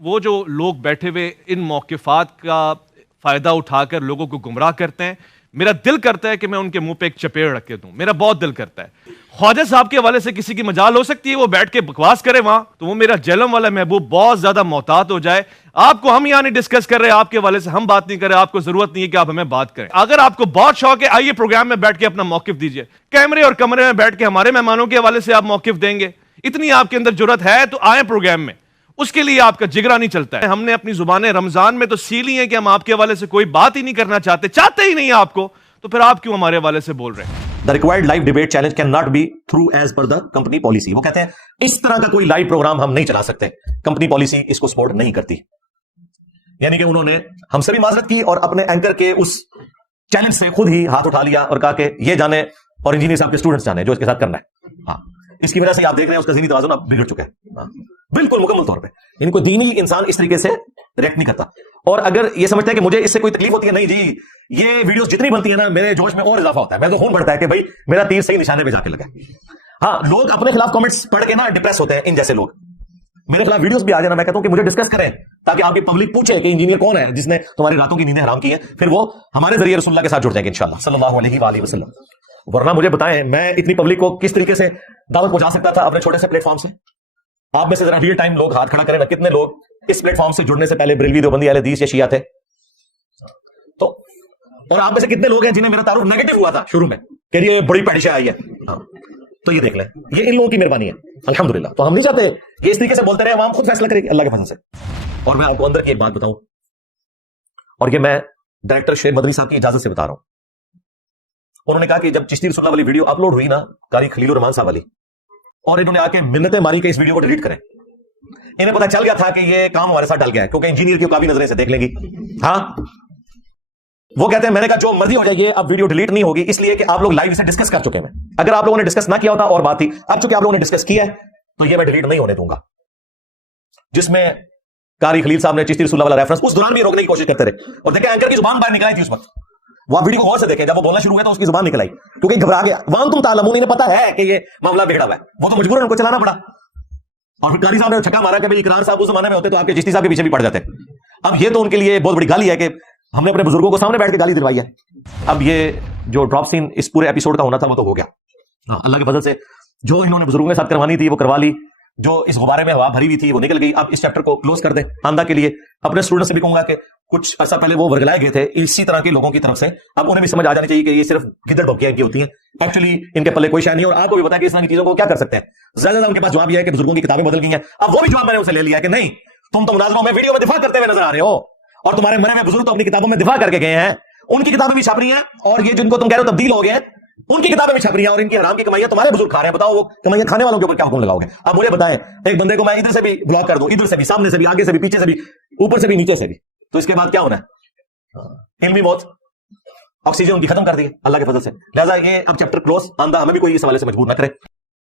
وہ جو لوگ بیٹھے ہوئے ان موقفات کا فائدہ اٹھا کر لوگوں کو گمراہ کرتے ہیں، میرا دل کرتا ہے کہ میں ان کے منہ پہ ایک چپیڑ رکھ کے دوں. میرا بہت دل کرتا ہے. خواجہ صاحب کے حوالے سے کسی کی مجال ہو سکتی ہے وہ بیٹھ کے بکواس کرے وہاں، تو وہ میرا جہلم والا محبوب بہت زیادہ محتاط ہو جائے. آپ کو ہم یہاں نہیں ڈسکس کر رہے، آپ کے حوالے سے ہم بات نہیں کر رہے، آپ کو ضرورت نہیں ہے کہ آپ ہمیں بات کریں. اگر آپ کو بہت شوق ہے آئیے پروگرام میں بیٹھ کے اپنا موقف دیجئے. کیمرے اور کمرے میں بیٹھ کے ہمارے مہمانوں کے حوالے سے آپ موقف دیں گے، اتنی آپ کے اندر جرات ہے تو آئیں پروگرام میں. اس کے لیے آپ کا جگرا نہیں چلتا ہے. ہم نے اپنی زبانیں رمضان میں تو سی لی ہیں کہ ہم آپ کے حوالے سے کوئی بات ہی نہیں کرنا چاہتے ہی نہیں آپ کو، تو پھر آپ کیوں ہمارے حوالے سے بول رہے ہیں؟ The required live debate challenge cannot be through as per the company policy. وہ کہتے ہیں اس طرح کا کوئی لائیو پروگرام ہم نہیں چلا سکتے، کمپنی پالیسی اس کو سپورٹ نہیں کرتی. یعنی کہ انہوں نے ہم سے بھی معذرت کی اور اپنے اینکر کے اس چیلنج سے خود ہی ہاتھ اٹھا لیا اور کہا کہ یہ جانے اور انجینئر صاحب کے اسٹوڈنٹس جانے جو اس کے ساتھ کرنا ہے. ہاں، اس کی وجہ سے آپ دیکھ رہے ہیں اس کا ذہنی توازن اب بگڑ چکا ہے بالکل مکمل طور پہ. یعنی کوئی دینی انسان اس طریقے سے ریئیکٹ نہیں کرتا. اور اگر یہ سمجھتا ہے کہ مجھے اس سے کوئی تکلیف ہوتی ہے، نہیں جی، یہ ویڈیوز جتنی بنتی ہیں نا میرے جوش میں اور اضافہ ہوتا ہے، میرے تو خون بڑھتا ہے کہ بھائی میرا تیر صحیح نشانے پہ جا کے لگا. ہاں، لوگ اپنے خلاف کامنٹس پڑھ کے نا ڈپریس ہوتے ہیں. ان جیسے لوگ میرے خلاف ویڈیوز بھی آ جانا، میں کہتا ہوں کہ مجھے ڈسکس کریں تاکہ آپ کی پبلک پوچھے کہ انجینئر کون ہے جس نے تمہاری راتوں کی نیندیں حرام کی ہیں، پھر وہ ہمارے ذریعے رسول اللہ کے ساتھ جڑ جائیں گے انشاءاللہ صلی اللہ علیہ وآلہ وسلم. ورنہ مجھے بتائیں میں اتنی پبلک کو کس طریقے سے دعوت پہنچا سکتا تھا اپنے چھوٹے سے پلیٹ فارم سے. آپ میں سے ذرا ریئل ٹائم لوگ ہاتھ کھڑا کریں نا، کتنے لوگ اس پلیٹ فارم سے جڑنے سے پہلے بریلوی دیوبندی اہل حدیث یا شیعہ تھے؟ تو اور آپ میں سے کتنے لوگ ہیں جنہیں میرا تعارف نیگیٹو ہوا تھا شروع میں کہ یہ بڑی پیڈشیں آئی ہے؟ ہاں، تو یہ دیکھ لیں، یہ ان لوگوں کی مہربانی ہے الحمدللہ. تو ہم نہیں چاہتے کہ اس طریقے سے بولتے رہے، عوام خود فیصلہ کرے گی اللہ کے فضل سے. اور میں آپ کو اندر کی ایک بات بتاؤں، اور یہ میں ڈائریکٹر شعیب مدنی صاحب کی اجازت سے بتا رہا ہوں. انہوں نے کہا کہ جب چشتی رسول اللہ والی ویڈیو اپلوڈ ہوئی نا، قاری خلیل الرحمان صاحب والی، اور انہوں نے آ کے منتیں ماری کہ اس ویڈیو کو ڈیلیٹ کریں. انہیں پتا چل گیا تھا کہ یہ کام ہمارے ساتھ ڈال گیا ہے کیونکہ انجینئر کی کافی نظریں سے دیکھ لیں گی. ہاں، وہ کہتے ہیں میں نے کہا جو مرضی ہو جائے یہ اب ویڈیو ڈیلیٹ نہیں ہوگی، اس لیے کہ آپ لوگ لائیو سے ڈسکس کر چکے ہیں. اگر آپ لوگوں نے ڈسکس نہ کیا ہوتا اور بات تھی، اب چونکہ آپ لوگوں نے ڈسکس کیا ہے تو یہ میں ڈیلیٹ نہیں ہونے دوں گا. جس میں قاری خلیل صاحب نے چشتی رسول اللہ والا ریفرنس اس دوران بھی روکنے کی کوشش کرتے رہے. اور دیکھیں اینکر کی زبان باہر نکل آئی تھی اس وقت. وہ آپ ویڈیو کو غور سے دیکھیں، جب وہ بولنا شروع ہوا تو اس کی زبان نکل آئی کیونکہ گھبرا گیا. وان تم تعلمون، انہیں پتا ہے کہ یہ معاملہ بگڑا ہوا ہے، وہ تو مجبور ان کو چلانا پڑا. اور پھر قاری صاحب نے چھکا مارا کہ بھائی اقرار صاحب اس زمانے میں ہوتے تو آپ کے چشتی صاحب کے پیچھے بھی پڑ جاتے. اب یہ تو ان کے لیے بہت بڑی گالی ہے کہ ہم نے اپنے بزرگوں کو سامنے بیٹھ کے گالی دلوائی ہے. اب یہ جو ڈراپ سین اس پورے ایپیسوڈ کا ہونا تھا وہ تو ہو گیا اللہ کے فضل سے. جو انہوں نے بزرگوں کے ساتھ کروانی تھی وہ کروا لی، جو اس غبارے میں ہوا بھری ہوئی تھی وہ نکل گئی. اب اس چیپٹر کو کلوز کر دیں آندہ کے لیے. اپنے اسٹوڈنٹ سے بھی کہوں گا کہ کچھ عرصہ پہلے وہ ورگلائے گئے تھے اسی طرح کے لوگوں کی طرف سے، اب انہیں بھی سمجھ آ جانی چاہیے کہ یہ صرف گدڑ بھوکیاں کی ہوتی ہیں، ایکچولی ان کے پلے کوئی شے نہیں. اور آپ کو بھی پتا ہے کہ اس طرح کی چیزوں کو کیا کر سکتے ہیں. زیادہ ان کے پاس جواب یہ ہے کہ بزرگوں کی کتابیں بدل گئی ہیں. اب وہ بھی جواب میں نے ان سے لے لیا کہ نہیں، تم تو مناظروں میں ویڈیو میں دفاع کرتے ہوئے نظر آ رہے ہو، اور تمہارے مرے ہوئے بزرگ تو اپنی کتابوں میں دفاع کر کے گئے ہیں. ان کی کتابیں بھی چھپ رہی ہیں، اور یہ جن کو تم کہہ رہے ہو تبدیل ہو گئے ہیں ان کی کتابیں بھی چھپ رہی ہیں، اور ان کی حرام کی کمائیاں تمہارے بزرگ کھا رہے ہیں. بتاؤ وہ کمائیاں کھانے والوں کے اوپر کیا حکم لگاؤ گے؟ اب مجھے بتائیں، ایک بندے کو میں ادھر سے بھی بلاک کر دوں، ادھر سے بھی، سامنے سے بھی، آگے سے بھی، پیچھے سے بھی، اوپر سے بھی، نیچے سے بھی، تو اس کے بعد کیا ہونا ہے؟ علمی موت. آکسیجن ان کی ختم کر دی اللہ کے فضل سے. لہٰذا یہ اب چیپٹر کلوز. آندہ ہمیں بھی کوئی اس حوالے سے مجبور نہ کرے.